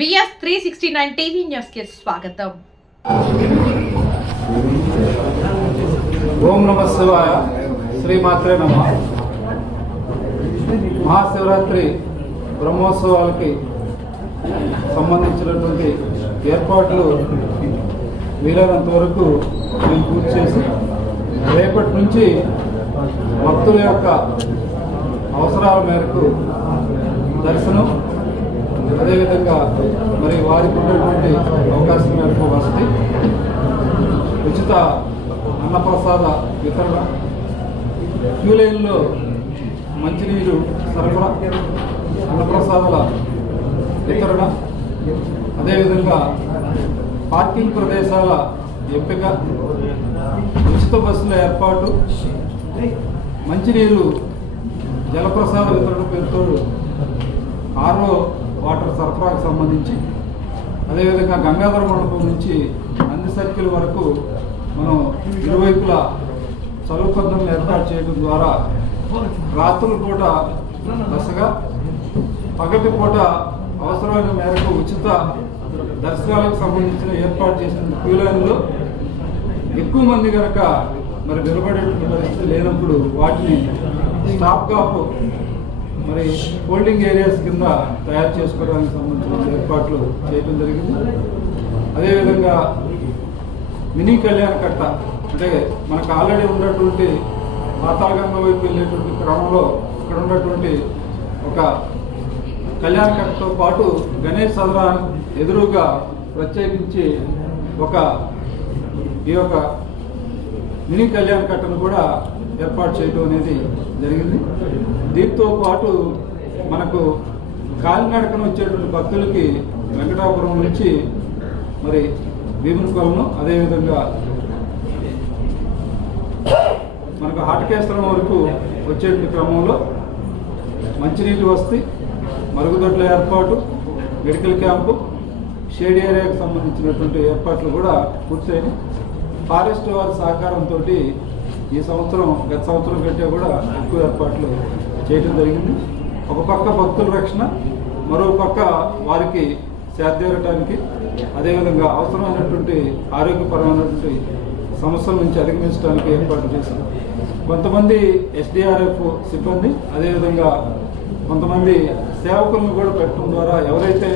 VS three sixty nine TV న్యూస్కి స్వాగతం. ఓం నమ శివాయ. శ్రీమాత్రే నమ. మహాశివరాత్రి బ్రహ్మోత్సవాలకి సంబంధించినటువంటి ఏర్పాట్లు వీలైనంత వరకు మేము పూర్తి చేసి రేపటి నుంచి భక్తుల యొక్క అవసరాల మేరకు దర్శనం అదేవిధంగా మరి వారికి ఉన్నటువంటి అవకాశం మేరకు వసతి ఉచిత అన్నప్రసాద వితరణ క్యూ లైన్లో మంచినీరు సరఫరా అన్నప్రసాదాల వితరణ అదేవిధంగా పార్కింగ్ ప్రదేశాల ఎంపిక ఉచిత బస్సుల ఏర్పాటు మంచినీరు జలప్రసాద వితరణ పేరుతో ఆర్ఓ వాటర్ సరఫరాకు సంబంధించి అదేవిధంగా గంగాధర మండపం నుంచి అన్ని సర్కిల్ వరకు మనం ఇరువైపులా చదువు ఏర్పాటు చేయడం ద్వారా రాత్రులు పూట దశగా పగటి పూట అవసరమైన మేరకు ఉచిత దర్శనాలకు సంబంధించిన ఏర్పాటు చేసిన క్యూ లైన్లో ఎక్కువ మంది కనుక మరి నిలబడేటువంటి పరిస్థితి లేనప్పుడు వాటిని స్టాప్ కాపు మరి హోల్డింగ్ ఏరియాస్ కింద తయారు చేసుకోవడానికి సంబంధించిన ఏర్పాట్లు చేయడం జరిగింది. అదేవిధంగా మినీ కళ్యాణ కట్ట అంటే మనకు ఆల్రెడీ ఉన్నటువంటి పాతాళగంగ వైపు వెళ్ళేటువంటి క్రమంలో ఇక్కడ ఉన్నటువంటి ఒక కళ్యాణ కట్టతో పాటు గణేష్ సదరా ఎదురుగా ప్రత్యేకించి ఒక ఈ యొక్క మినీ కళ్యాణ కట్టను కూడా ఏర్పాటు చేయడం అనేది జరిగింది. దీంతో పాటు మనకు కాలినడకన వచ్చేటువంటి భక్తులకి వెంకటాపురం నుంచి మరి భీమునికొలను అదేవిధంగా మనకు హాటకేశ్వరం వరకు వచ్చేటువంటి క్రమంలో మంచినీటి వసతి మరుగుదొడ్ల ఏర్పాటు మెడికల్ క్యాంపు షేడ్ ఏరియాకు సంబంధించినటువంటి ఏర్పాట్లు కూడా పూర్తయినాయి. ఫారెస్ట్ వారి సహకారంతో ఈ సంవత్సరం గత సంవత్సరం కంటే కూడా ఎక్కువ ఏర్పాట్లు చేయడం జరిగింది. ఒక పక్క భక్తుల రక్షణ మరో పక్క వారికి సేదేరటానికి అదేవిధంగా అవసరమైనటువంటి ఆరోగ్యపరమైనటువంటి సమస్యల నుంచి అధిగమించడానికి ఏర్పాటు చేశారు. కొంతమంది ఎస్డిఆర్ఎఫ్ సిబ్బంది అదేవిధంగా కొంతమంది సేవకులను కూడా పెట్టడం ద్వారా ఎవరైతే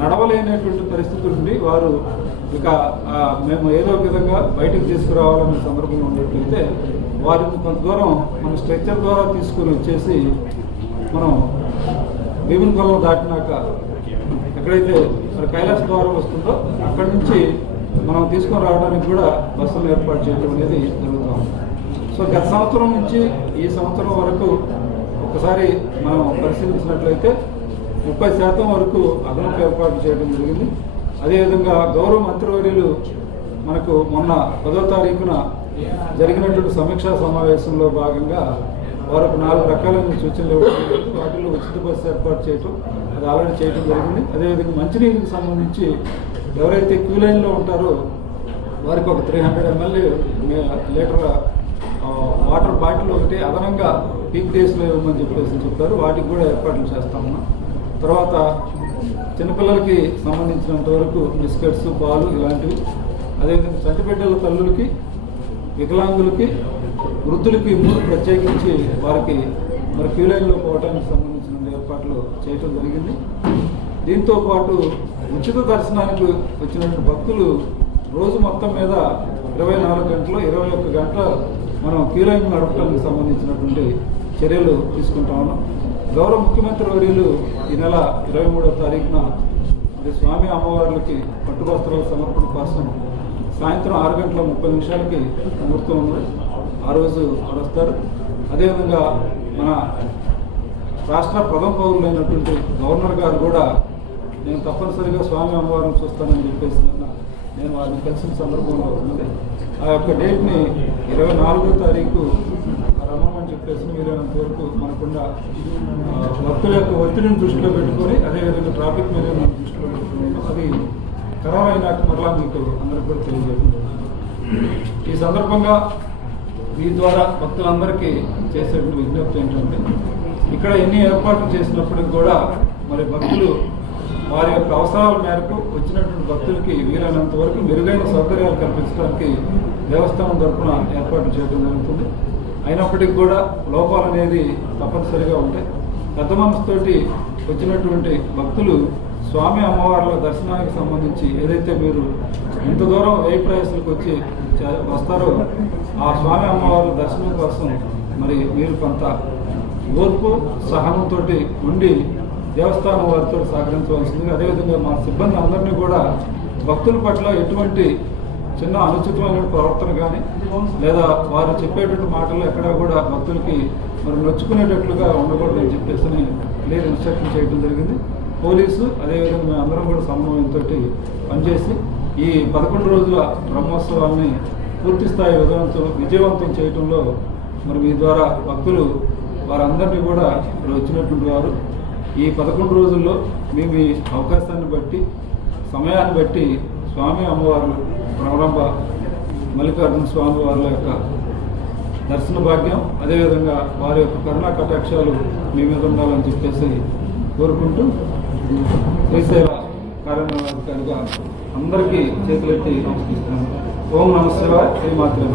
నడవలేనటువంటి పరిస్థితులు ఉండి వారు ఇక మేము ఏదో ఒక విధంగా బయటకు తీసుకురావాలనే సందర్భంలో ఉన్నట్లయితే వారిని కొంత దూరం మన స్ట్రెక్చర్ ద్వారా తీసుకొని వచ్చేసి మనం భీముని కొలం దాటినాక ఎక్కడైతే మరి కైలాస ద్వారం వస్తుందో అక్కడి నుంచి మనం తీసుకొని రావడానికి కూడా బస్సులు ఏర్పాటు చేయడం అనేది జరుగుతూ సో గత సంవత్సరం నుంచి ఈ సంవత్సరం వరకు ఒకసారి మనం పరిశీలించినట్లయితే ముప్పై శాతం వరకు అదనపు ఏర్పాటు చేయడం జరిగింది. అదేవిధంగా గౌరవ మంత్రివర్యులు మనకు మొన్న పదో తారీఖున జరిగినటువంటి సమీక్షా సమావేశంలో భాగంగా వారికి నాలుగు రకాలైన సూచనలు వాటిలో ఉచిత బస్సు ఏర్పాటు చేయటం అది ఆల్రెడీ చేయడం జరిగింది. అదేవిధంగా మంచినీళ్ళకి సంబంధించి ఎవరైతే క్యూ లైన్లో ఉంటారో వారికి ఒక three hundred ml litre water bottle ఒకటి అదనంగా పీక్ డేస్లో ఇవ్వమని చెప్పేసి చెప్పారు. వాటికి కూడా ఏర్పాట్లు చేస్తా ఉన్నాం. తర్వాత చిన్నపిల్లలకి సంబంధించినంత వరకు బిస్కెట్స్ పాలు ఇలాంటివి. అదేవిధంగా చంటిబిడ్డల తల్లులకి వికలాంగులకి వృద్ధులకి మూడు ప్రత్యేకించి వారికి మరి క్యూ లైన్లో పోవడానికి సంబంధించిన ఏర్పాట్లు చేయటం జరిగింది. దీంతో పాటు ఉచిత దర్శనానికి వచ్చినటువంటి భక్తులు రోజు మొత్తం మీద ఇరవై నాలుగు గంటలు ఇరవై ఒక్క గంటల మనం క్యూ లైన్ నడపడానికి సంబంధించినటువంటి చర్యలు తీసుకుంటా ఉన్నాం. గౌరవ ముఖ్యమంత్రి వర్యులు ఈ నెల ఇరవై మూడవ తారీఖున మరి స్వామి అమ్మవార్లకి పట్టువస్త్రాల సమర్పణ కోసం సాయంత్రం ఆరు గంటల ముప్పై నిమిషాలకి ముహూర్తం ఉంది. ఆ రోజు వారు వస్తారు. అదేవిధంగా మన రాష్ట్ర ప్రథమ పౌరులైనటువంటి గవర్నర్ గారు కూడా నేను తప్పనిసరిగా స్వామి అమ్మవారిని చూస్తానని చెప్పేసి నేను వారిని కలిసిన సందర్భంలో ఉన్నది. ఆ యొక్క డేట్ని ఇరవై నాలుగో తారీఖు రమ్మని చెప్పేసి వీలైనంత వరకు మనకుండా భక్తుల యొక్క ఒత్తిడిని దృష్టిలో పెట్టుకొని అదేవిధంగా ట్రాఫిక్ మీద దృష్టిలో పెట్టుకున్నాము అది ఖరారైనాక మరలా మీకు అందరికీ కూడా తెలియజేయడం ఈ సందర్భంగా మీ ద్వారా భక్తులందరికీ చేసేటువంటి విజ్ఞప్తి ఏంటంటే ఇక్కడ ఎన్ని ఏర్పాట్లు చేసినప్పటికి కూడా మరి భక్తులు వారి యొక్క అవసరాల మేరకు వచ్చినటువంటి భక్తులకి వీలైనంత వరకు మెరుగైన సౌకర్యాలు కల్పించడానికి దేవస్థానం తరఫున ఏర్పాటు చేయడం జరుగుతుంది. అయినప్పటికీ కూడా లోపాలు అనేది తప్పనిసరిగా ఉంటాయి. పెద్ద మనసుతోటి వచ్చినటువంటి భక్తులు స్వామి అమ్మవార్ల దర్శనానికి సంబంధించి ఏదైతే మీరు ఇంత దూరం ఏ ప్రయాసాలకు వచ్చి చ- వస్తారో ఆ స్వామి అమ్మవారి దర్శనం కోసం మరి మీరు కొంత ఓర్పు సహనంతో ఉండి దేవస్థానం వారితో సహకరించవలసింది అదేవిధంగా మా సిబ్బంది అందరినీ కూడా భక్తుల పట్ల ఎటువంటి చిన్న అనుచితమైన ప్రవర్తన కానీ లేదా వారు చెప్పేటువంటి మాటలు ఎక్కడా కూడా భక్తులకి మరి నొచ్చుకునేటట్లుగా ఉండకూడదని చెప్పేసి క్లియర్ ఇన్స్ట్రక్షన్ చేయడం జరిగింది. పోలీసు అదేవిధంగా మేము అందరం కూడా సమన్వయంతో పనిచేసి ఈ పదకొండు రోజుల బ్రహ్మోత్సవాన్ని పూర్తి స్థాయి విజయవంతం విజయవంతం చేయడంలో మరి మీ ద్వారా భక్తులు వారందరినీ కూడా ఇక్కడ వచ్చినటువంటి వారు. ఈ పదకొండు రోజుల్లో మీ మీ అవకాశాన్ని బట్టి సమయాన్ని బట్టి స్వామి అమ్మవారు ప్రారంభ మల్లికార్జున స్వామి వారి యొక్క దర్శన భాగ్యం అదేవిధంగా వారి యొక్క కరుణా కటాక్షాలు మీ మీద ఉండాలని చెప్పేసి కోరుకుంటూ శ్రీశైల కార్యక్రమాధికారిగా అందరికీ చేతులెత్తి నమస్కరిస్తున్నాను. ఓం నమ శివాయ శ్రీమాత్రే